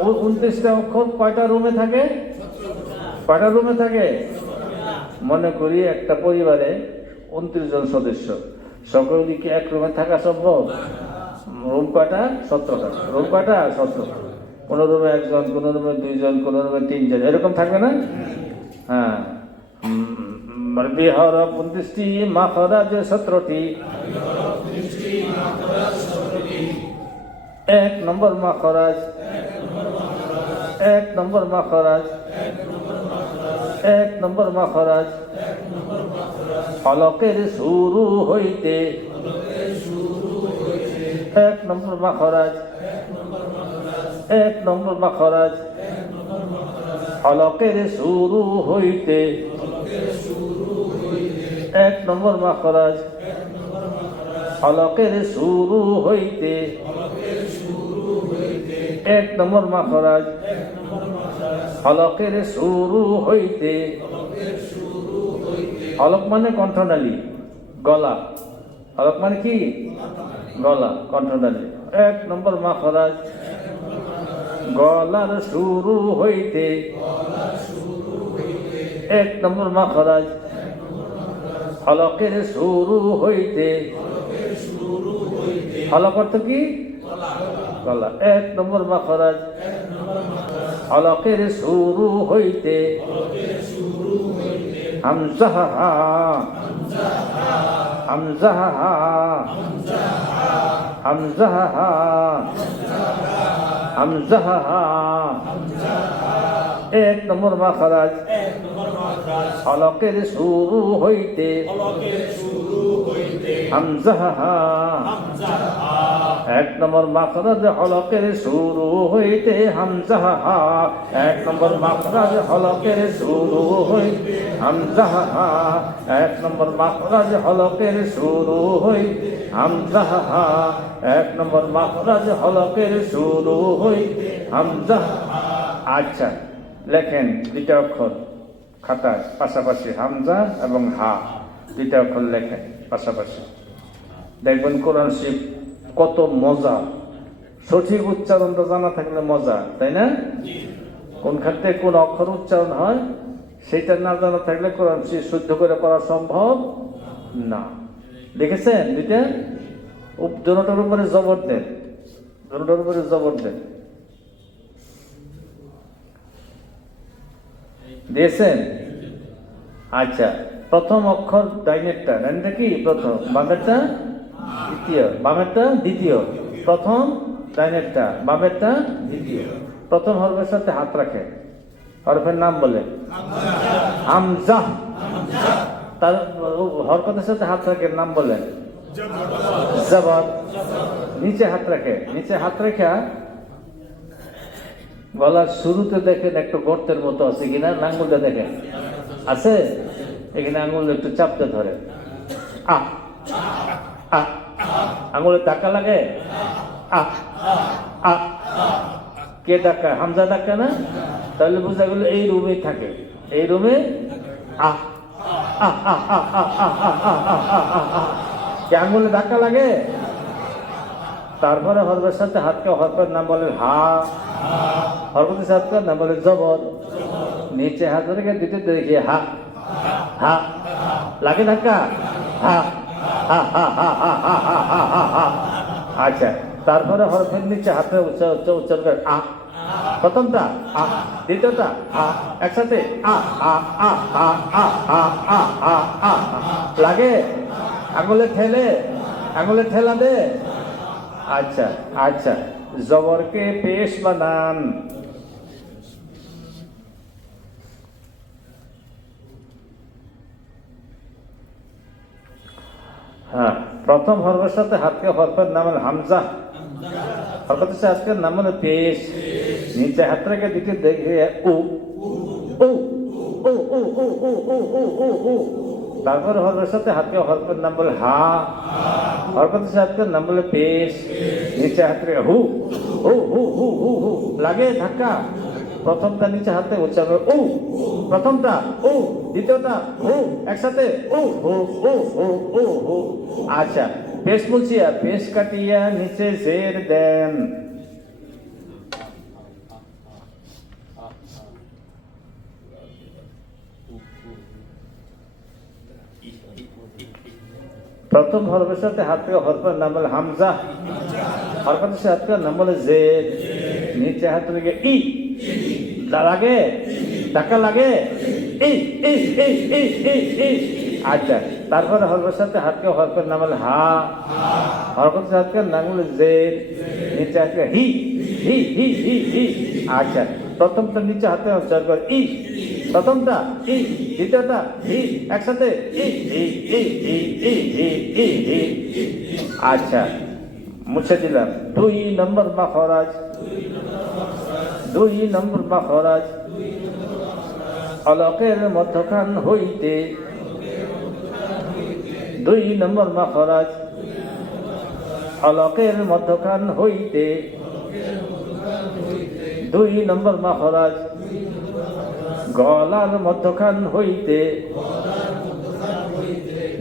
29টা অক্ষর কয়টা রুমে থাকে? কয়টা রুমে থাকে? মনে করি একটা পরিবারে 29 জন সদস্য, সকলে কি এক রুমে থাকা সম্ভব? রুম কয়টা? 17টা। রুম কয়টা? 17টা। কোন রুমে একজন, কোন রুমে 2 জন, কোন রুমে 3 জন, এরকম থাকবে না? হ্যাঁ। আরবি হরফ 29টি, মাখরাজ 17টি। 1 নম্বর মাখরাজ, 1 নম্বর মাখরাজ, 1 নম্বর মাখরাজ। ফলকের শুরু হইতে, 1 নম্বর মাখরাজ, 1 নম্বর মাখরাজ। ফলকের শুরু হইতে, 1 নম্বর মাখরাজ। ফলকের শুরু হইতে, 1 নম্বর মাখরাজ। ফলকের শুরু হইতে। ফলক মানে কণ্ঠনালী, গলা। ফলক মানে কি? গলা, কণ্ঠনালী। 1 নম্বর মাখরাজ। গলার শুরু হইতে, 1 নম্বর মাখরাজ। ফলকের শুরু হইতে। ফলক অর্থ কি? গলা। 1 নম্বর মাখরাজ। ফলকের শুরু হইতে। হামজা হা, হামজা হা, হামজা হা, হামজা হা। 1 নম্বর মাখরাজ। ফলকের শুরু হইতে। হামজা হা। 1 নম্বর মাখরাজ। ফলকের শুরু হইতে হামজা হা। 1 নম্বর মাখরাজ। ফলকের শুরু হইতে হামজা হা। 1 নম্বর মাখরাজ। ফলকের শুরু হইতে হামজা হা। 1 নম্বর মাখরাজ। ফলকের শুরু হইতে হামজা। আচ্ছা, লেখেন 2টা অক্ষর খাতায় পাশাপাশি, হামজা এবং হা, 2টা অক্ষর লেখেন পাশাপাশি। দেখবেন কোরআন শরীফ কত মজা। সঠিক উচ্চারণটা জানা থাকলে মজা, তাই না? কোন খাতে কোন অক্ষর উচ্চারণ হয় সেটা না জানা থাকলে কোরআন শরীফ শুদ্ধ করে পড়া সম্ভব না। দেখেছেন 2টা? দুটোটার উপরে জবর দেন, দুটোটার উপরে জবর দেন। দিয়েছেন? আচ্ছা, প্রথম অক্ষর ডাইনেরটা, ডাইনেরটা কি প্রথম, বামেরটা দ্বিতীয়, বামেরটা দ্বিতীয়। প্রথম ডাইনেরটা, বামেরটা দ্বিতীয়। প্রথম হরফের সাথে হাত রাখে, হরফের নাম বলে হামজা। তার হরকতের সাথে হাত রাখে, নাম বলেন জবর। নিচে হাত রাখে, নিচে হাত রেখা গলার শুরুতে দেখেন একটু গর্তের মতো আছে কিনা, আঙুলটা দেখেন আছে, এখানে আঙুল একটু চাপতে ধরে। আ আ, আঙুলে ধাক্কা লাগে। আ আ, কে ধাক্কা? হামজা ধাক্কা না? তাহলে বোঝা গেল এই রুমে থাকে, এই রুমে আ। কি আঙ্গুলে ধাক্কা লাগে? তারপরে হরফের সাথে হাতকে হরফের নাম বলেন হা, হরফের সাথে নাম বলে জবর, নিচে হাত রেখে দুটো দেখি হা হা, লাগে ধাক্কা, হা হা হা হা হা হা হা হা হা হা। আচ্ছা, তারপরে হরফের নিচে হাতে উচ্চারণ করে আ, প্রথমটা আ, দ্বিতীয়টা আ, একসাথে আ আ আ আ আ আ আ আ আ। লাগে? আঙুলে ঠেলা দে। আচ্ছা আচ্ছা, জবরকে পেশ বানান। হ্যাঁ, প্রথম হরফের সাথে হাতকে হরফের নাম হলো হামজা, হরফের সাথে হাতকে নাম হলো পেশ, নিচে হাত রেখে দিকে দেখে উ উ উ উ উ উ উ উ উ উ। তারপরে হরফের সাথে হাতকে হরফের নাম বলে হা, হরফের সাথে হাতকে নাম বলে পেশ, নিচে হাত রেখে হু হু হু হু হু হু। লাগে ধাক্কা? প্রথমটা নিচে হাতে উচ্চারণ উ, প্রথমটা উ, দ্বিতীয়টা হু, একসাথে উ হু উ হু উ হু। আচ্ছা, পেশ বলছি, আর পেশ কাটিয়া নিচে জের দেন। প্রথম হরফের সাথে হাত থেকে হরফের নাম বলে হামজা, হরফের সাথে হাত থেকে নাম বলে জের, নিচে হাত রেখে ই, লাগে ধাক্কা লাগে ই ই ই ই ই ই। আচ্ছা, তারপরে হরফের সাথে হাতকে হরফের নাম বলে হা, হরফের সাথে হাতকে নাম বলে জের, নিচে হাত হি হি হি হি হি। আচ্ছা, প্রথমটা নিচে হাতে উচ্চারণ করে ই, প্রথমটা ই, দ্বিতীয়টা হি, একসাথে ই ই ই ই ই ই ই ই। আচ্ছা, মুছে দিলাম। 2 নম্বর মাখরাজ, 2 নম্বর মাখরাজ, অলকের মধ্যখান হইতে, 2 নম্বর মাখরাজ, অলকের মধ্যখান হইতে, 2 নম্বর মাখরাজ, গলার মধ্যখান হইতে,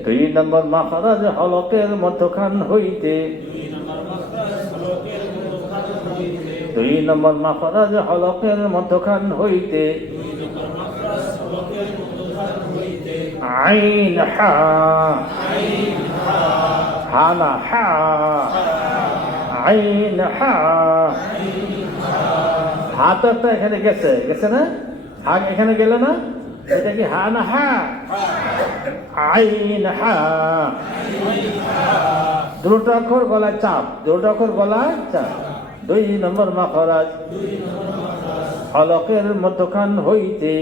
2 নম্বর মাখরাজ হলকের মধ্যখান হইতে, 2 নম্বর মাখরাজ হলকের মধ্যখান হইতে, আইন হা, হা না হা, আইন হা। হা তো একটা এখানে গেছে না, হা এখানে গেল না, এটা কি হা না হা? আইন হা। দুটো অক্ষর গলায় চাপ, দুটো অক্ষর গলায় চাপ। 2 নম্বর মাখরাজ হলকের মধ্যখান হইতে,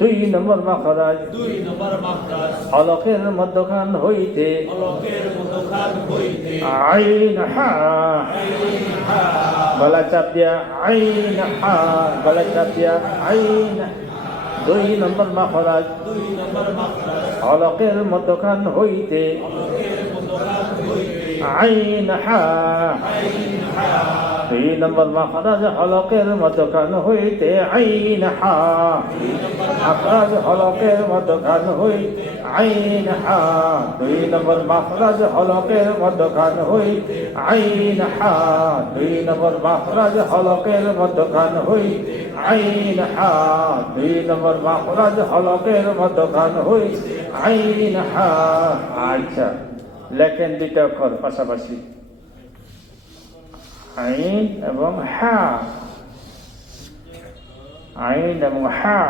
2 নম্বর মাখরাজ হলকের মধ্যখান হইতে, আইন হা, গলা চাপ দিয়া আইন হা, গলা চাপ দিয়া আইন। 2 নম্বর মাখরাজ হলকের মধ্যখান হইতে, আইন হা। 2 নম্বর মাখরাজ হলকের মধ্যখান হইতে, আইন হা, মাখরাজ হলকের মধ্যখান হইতে, আইন হা। 2 নম্বর মাখরাজ হলকের মধ্যখান হইতে, আইন হা। 2 নম্বর মাখরাজ হলকের মধ্যখান হইতে, আইন হা। 2 নম্বর মাখরাজ হলকের মধ্যখান হইতে, আইন হা। আচ্ছা, লেখেন 2টা অক্ষর পাশাপাশি, আইন এবং হা, আইন এবং হা।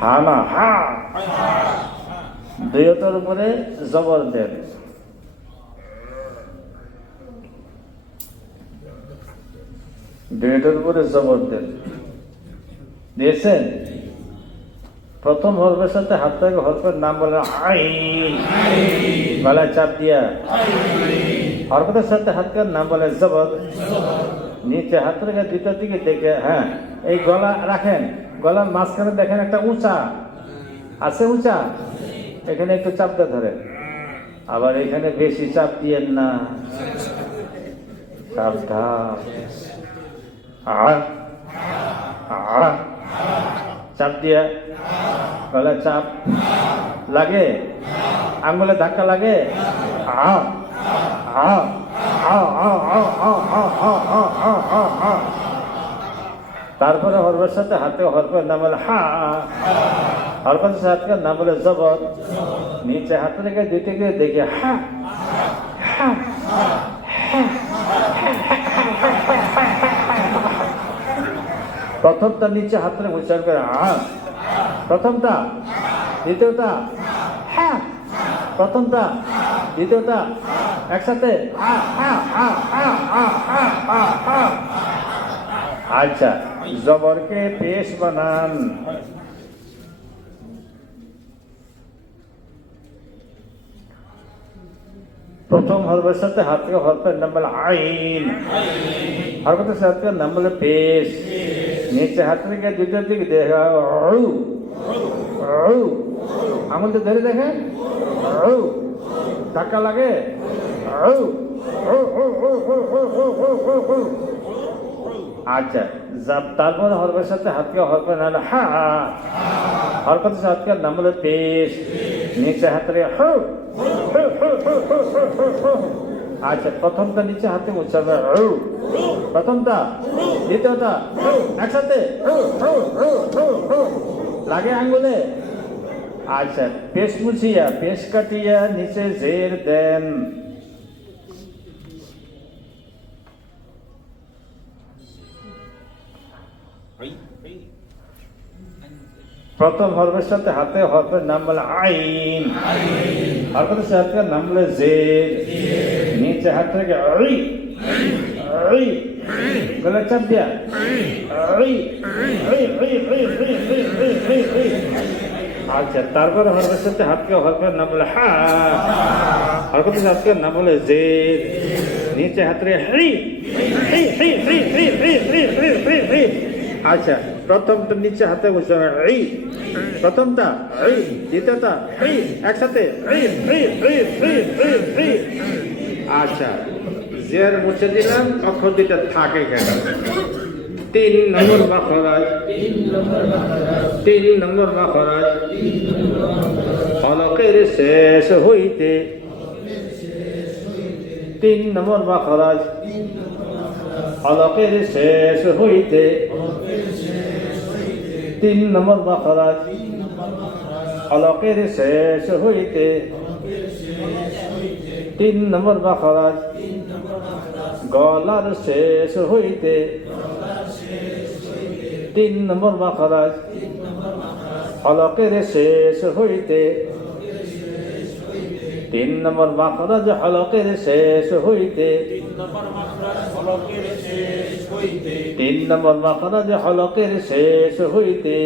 হা না হা, দুইটার উপরে জবর দেন। দুইটার উপরে জবর দেন, দিয়েছেন। প্রথম হরফের সাথে হাত থেকে হরফের নাম বলে আইন, গলায় চাপ দিয়া। হরফের সাথে হাতের নাম বলে জবর, নিচে হাত রেখে দ্বিতীয় দিকে দেখে, হ্যাঁ এই গলা রাখেন, গলার মাঝখানে দেখেন একটা উঁচা আছে, উঁচা, এখানে একটু চাপ দিয়ে ধরেন। আবার এখানে বেশি চাপ দিয়েন না, সাবধান। চাপ দিয়া গলায় চাপ লাগে, আঙ্গুলে ধাক্কা লাগে। তারপরে হরফের সাথে হাতে হরফের নাম বলে হা, হরফের সাথে নাম বলে জবর। নিচে হাত রেখে দুইটা গিয়ে দেখি হা হা। প্রথমটা নিচে হাত রেখে উচ্চারণ করে প্রথমটা, দ্বিতীয়টা হ্যাঁ, প্রথমটা দ্বিতীয়টা একসাথে। আচ্ছা, জবরকে পেশ বানান। প্রথম হরফের সাথে হাত থেকে হরফের নাম বলে আইন, হরফের সাথে নাম বলে পেশ। নিচে হাত থেকে দ্বিতীয় দিকে দেখা আঙুলটা ধরে দেখেন, ধাক্কা লাগে। আচ্ছা, তারপরে হরফের সাথে হাতকে হরফের নাম হা, হরফের সাথে নাম বলে পেশ। নিচে হাত রেখে আচ্ছা, প্রথমটা নিচে হাতে উচ্চারণ, প্রথমটা দ্বিতীয়টা একসাথে লাগে আঙ্গুলে। আচ্ছা, পেশ মুছিয়া পেশ কাটিয়া নিচে জের দেন। প্রথম হরফের সাথে হাতে হরফের নাম বলে আইন, হরফের সাথে নাম বলে জের। নিচে হাত থেকে গলা চাপ দিয়া আচ্ছা, তারপরে হরফের সাথে হাতকে হরফের নাম বলে হা, হরফের সাথে নাম বলে জের। নিচে হাত রেখে আচ্ছা, প্রথমটা নিচে হাতে উচ্চারণ প্রথমটা, দ্বিতীয়টা একসাথে। আচ্ছা, জের মুছে দিলাম, অক্ষর দুইটা থাকে কেন? 3 নম্বর মাখরাজ, 3 নম্বর মাখরাজ হলকের শেষ হইতে, 3 নম্বর মাখরাজ হলকের শেষ হইতে, 3 নম্বর মাখরাজ হলকের শেষ হইতে, 3 নম্বর মাখরাজ গলার শেষ হইতে, 3 নম্বর মাখরাজ হলকের শেষ হইতে, 3 নম্বর মাখরাজ হলকের শেষ হইতে, 3 নম্বর মাখরাজ হলকের শেষ হইতে,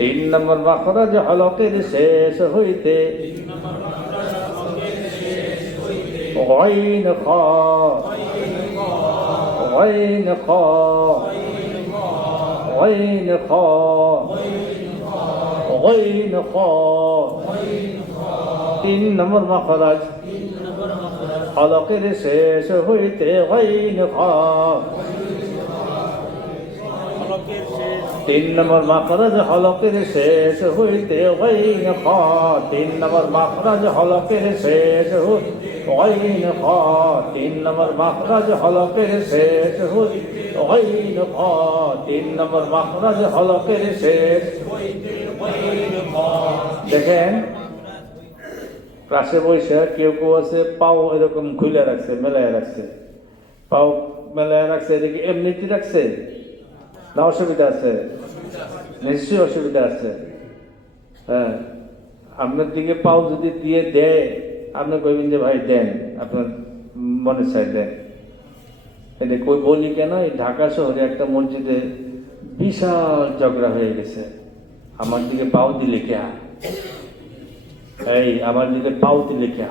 3 নম্বর মাখরাজ হলকের শেষ হইতে। غين خا غين خا غين خا غين خا 3 নম্বর মাখরাজ হলকের শেষ হইতে غين خا, 3 নম্বর মাখরাজ হলকের শেষ হইতে غين خا, 3 নম্বর মাখরাজ হলকের শেষ হইতে غين خا, 3 নম্বর মাখরাজ হলকের শেষ হইতে غين خا, 3 নম্বর মাখরাজ হলকের শেষ হইতে غين خا। দেখেন, ক্লাসে বসে কেউ কেউ আছে পাও এরকম খুলে রাখছে, মেলায় রাখছে, পাও মেলায় রাখছে, এদিকে এমনিতে রাখছে না? অসুবিধা আছে? নিশ্চয়ই অসুবিধা আছে। হ্যাঁ, আপনার দিকে পাও যদি দিয়ে দেয়, আপনি কইবেন যে ভাই দেন, আপনার মনে চাই দেন। এটা কই বলি কেন, এই ঢাকা শহরে একটা মসজিদে বিশাল ঝগড়া হয়ে গেছে। আমার দিকে পাও দিলে কে, এই আমার দিকে পাও দিলে কে,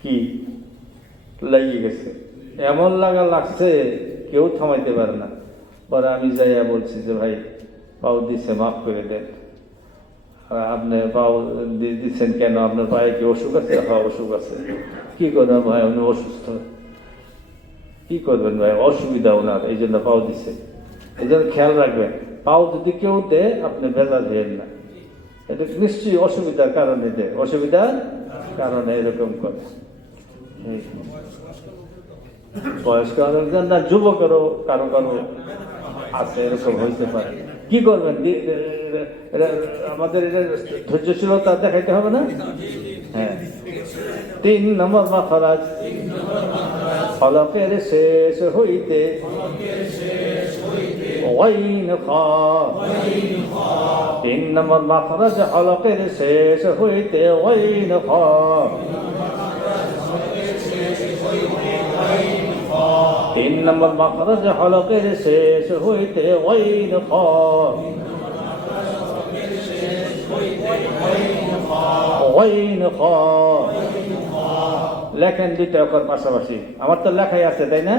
কি লাগিয়ে গেছে, এমন লাগছে কেউ থামাইতে পারে না। পরে আমি যাইয়া বলছি যে ভাই পাও দিছে, মাফ করে দেন। আপনি পাও দিচ্ছেন কেন? আপনার পায়ে কি অসুখ আছে? হ্যাঁ অসুখ আছে। কি করে ভাই, আপনি অসুস্থ? কি করবেন ভাই, অসুবিধা ওনার, এই জন্য পাও দিছে। এই জন্য খেয়াল রাখবেন, পাও যদি কেউ দেয় আপনি বেজার হইেন না, এটা নিশ্চয়ই অসুবিধার কারণে দেয়, অসুবিধার কারণে এরকম করে। বয়স্ক না যুবকেরও কারো কারো আছে, এরকম হইতে পারে। কি করবেন, আমাদের এটা ধৈর্যশীলতা দেখাইতে হবে না? হ্যাঁ, 3 নম্বর মাখরাজ হলকের শেষ হইতে ওয়াইন খা। 3 নম্বর মাখরাজ হলকের শেষ হইতে ওয়াইন খা। 3 নম্বর মাখরাজ হলকের শেষ হইতে ওয়াইন খা। ওয়াইন খা লেখেন দুইটা অক্ষর পাশাপাশি। আমার তো লেখাই আছে, তাই না?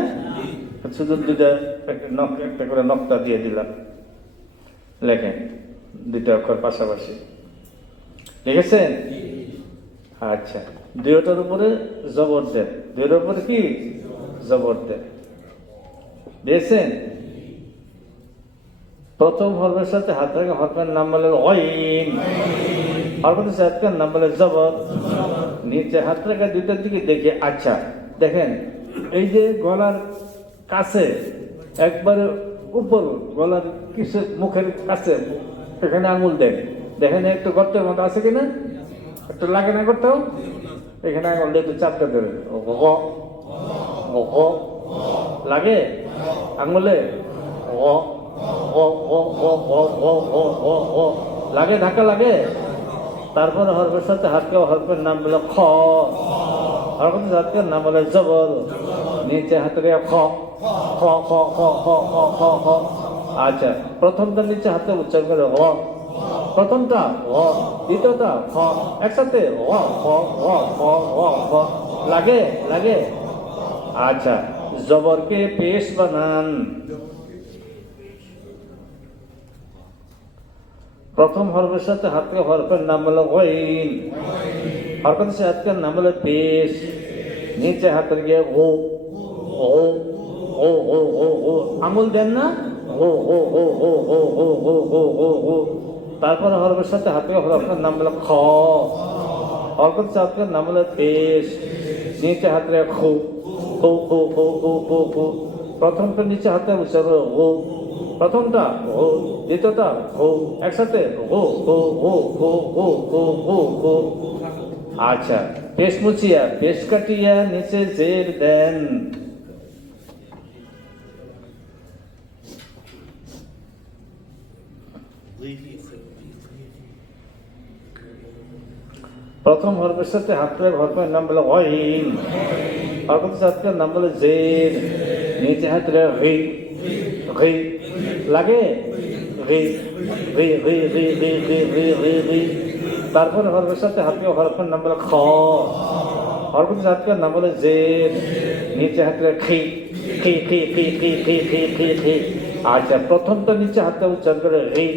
শুধু দুইটা একটা করে নক্তা দিয়ে দিলাম। লেখেন দুইটা অক্ষর পাশাপাশি, লিখেছেন? আচ্ছা, দুইটার উপরে জবর দেন, দুইটার উপরে কি জবর দেন, দিয়েছেন? প্রথম হরফের সাথে হাত রেখে হরফের নাম বলে ওয়াইন, হরফের সাথে নাম বলে জবর। নিচে হাত রেখে দুইটার দিকে দেখে, আচ্ছা দেখেন এই যে গলার কাছে একবারে উপর, গলার কিছু মুখের কাছে এখানে আঙুল দেন, দেখেন একটু গর্তের মতো আছে কিনা, একটু লাগে না করতেও, এখানে আঙুল দিয়ে একটু চাপতে দেবেন। লাগে আঙুলে, লাগে, ধাক্কা লাগে। তারপরে হরফের সাথে হাতকে, হরফের নাম বলে খ, হরফের সাথে নাম বলে জবর। নিচে হাতে খ খ খ খ খ খ খ খ। আচ্ছা, প্রথমটা নিচে হাতে উচ্চারণ করে হ, প্রথমটা হ, দ্বিতীয়টা খ, একসাথে হ খ হ খ হ খ। লাগে লাগে। আচ্ছা, জবরকে পেশ বানান। প্রথম হরফের সাথে হাতকে, হরফের নাম হলো ওয়াইন, হরফের সাথে হাতকে নাম হলো পেশ। নিচে হাতের গিয়ে ও ও ও ও ও ও, আঙুল দেন না, ও ও ও ও ও ও ও ও ও ও। তারপরে হরফের সাথে হাতকে, হরফের নাম হলো খ, হরফের সাথে হাতকে নাম হলো পেশ। নিচে হাতের খু খু খু খু খু খু খু। প্রথমটা নিচে হাতে উচ্চারণ ও, প্রথমটা ও, দ্বিতীয়টা ও, একসাথে ও ও ও ও ও ও ও ও। আচ্ছা, পেশ মুছিয়া, পেশ কাটিয়া নিচে জের দেন। প্রথম হরফের সাথে হাতের, হরফের নাম বলে ওয়াইন, হরফের সাথে নাম বলে জের। নিচে হাতের রি রি, লাগে রি রি রি রি রি রি রি রি রি। তারপরে হরফের সাথে হাতে, হরফের নাম বলে খ, হরফের সাথে নাম বলে জের। নিচে হাতের খি খি খি খি খি খি খি খি খি। আচ্ছা, প্রথমটা নিচে হাতে উচ্চারণ করে রি,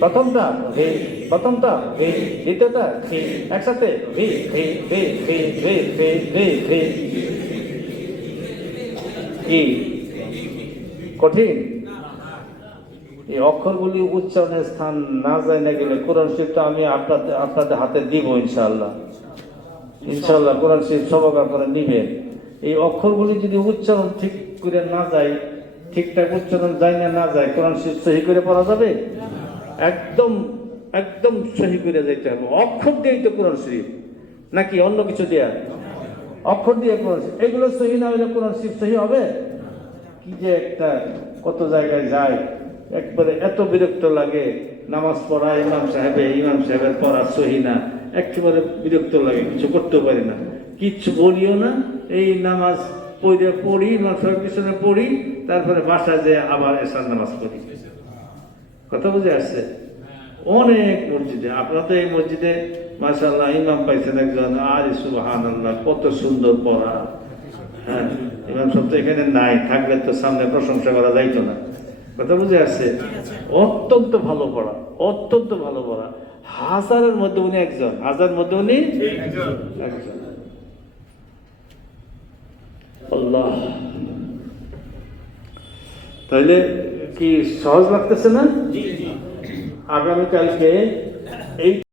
প্রথমটা রি, প্রথমটা রি, দ্বিতীয়টা খি, একসাথে রি রি রি রি রি রি রি রি। কি কঠিন? এই অক্ষরগুলি উচ্চারণের স্থান না যায় না গেলে কোরআন শরীফটা আমি আপনাদের হাতে দিব ইনশাআল্লাহ। ইনশাআল্লাহ কোরআন শরীফ সবাই করে নিবেন। এই অক্ষরগুলি যদি উচ্চারণ ঠিক করে না যায়, ঠিকঠাক উচ্চারণ যায় না যায়, কোরআন শরীফ সহি করে পড়া যাবে? একদম একদম সহি করে যাইতে হবে। অক্ষর দিয়েই তো কোরআন শরীফ, নাকি অন্য কিছু দেয়া? অক্ষর দিয়ে কোরআন শরীফ, এগুলো সহি না হলে কোরআন শরীফ সহি হবে? কি যে একটা, কত জায়গায় যায়, একবারে এত বিরক্ত লাগে। নামাজ পড়া ইমাম সাহেবের পড়া সহি না, একেবারে বিরক্ত লাগে, কিছু করতে পারি না, কিচ্ছু বলিও না। এই নামাজ পড়ি, ইমাম সাহেবের পিছনে পড়ি, তারপরে বাসা যে আবার এসার নামাজ পড়ি। কথা বুঝে আসছে? অনেক মসজিদে, আপনারা তো এই মসজিদে মাশাআল্লাহ ইমাম পাইছেন একজন, আজ সুবহানাল্লাহ কত সুন্দর পড়া। হ্যাঁ, ইমাম সাহেব তো এখানে নাই, থাকলে তো সামনে প্রশংসা করা যাইতো না। কথা বুঝে আসছে? অত্যন্ত ভালো পড়া, অত্যন্ত ভালো পড়া। হাজারের মধ্যে উনি একজন, হাজারের মধ্যে উনি একজন। আল্লাহ তাহলে কি সহজ লাগতেছে না? আগামীকালকে এই